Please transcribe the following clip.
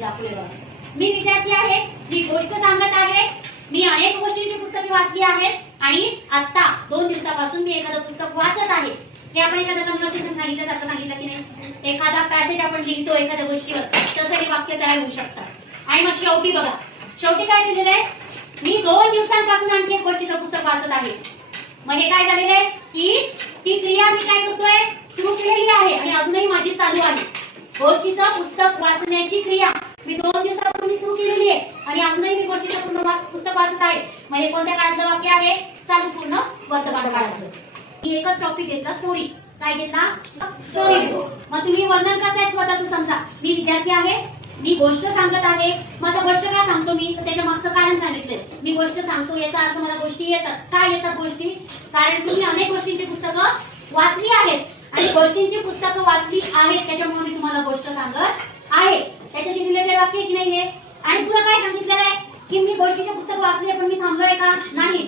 दाखवले बघा. मी विद्यार्थी आहे, मी गोष्ट सांगत आहे, मी अनेक गोष्टींची पुस्तके वाचली आहेत आणि आता 2 दिवसापासून मी एखादं पुस्तक वाचत आहे. हे आपण एखादं कन्व्हर्सेशन सांगितल्यासारखं सांगितलं की नाही, एखादा पॅसेज आपण लिहितो एखाद्या गोष्टीवर, तसं हे वाक्य तयार होऊ शकतात. आणि मग शेवटी बघा, शेवटी काय लिहिलेलं आहे, मी 2 दिवसांपासून आणखी एक गोष्टीचं पुस्तक वाचत आहे. मग हे काय झालेलं आहे की ती क्रिया मी काय करतोय, सुरू केलेली आहे आणि अजूनही माझी चालू आहे. गोष्टीचं पुस्तक वाचण्याची क्रिया मी 2 दिवसापूर्वी सुरू केलेली आहे आणि अजूनही मी गोष्टीचं पूर्ण पुस्तक वाचत आहे. मग हे कोणत्या काळातलं वाक्य आहे, चालू पूर्ण वर्तमान काळातलं. मी एकच टॉपिक घेतला, स्टोरी. काय घेतला, स्टोरी. मग तुम्ही वर्णन करताय स्वतःचं. समजा मी विद्यार्थी आहे, मी गोष्ट सांगत आहे. माझा गोष्ट का सांगतो मी, तर त्याच्या मागचं कारण सांगितलंय. मी गोष्ट सांगतो याचा अर्थ मला गोष्टी येतात. काय येतात गोष्टी, कारण की मी अनेक गोष्टींची पुस्तकं वाचली आहेत आणि गोष्टींची पुस्तकं वाचली आहेत त्याच्यामुळे मी तुम्हाला गोष्ट सांगत आहे. त्याच्याशी रिलेटेड वाक्य की नाही हे. आणि तुला काय सांगितलेलं आहे की मी गोष्टीचे पुस्तक वाचली पण मी थांबलोय का, नाही.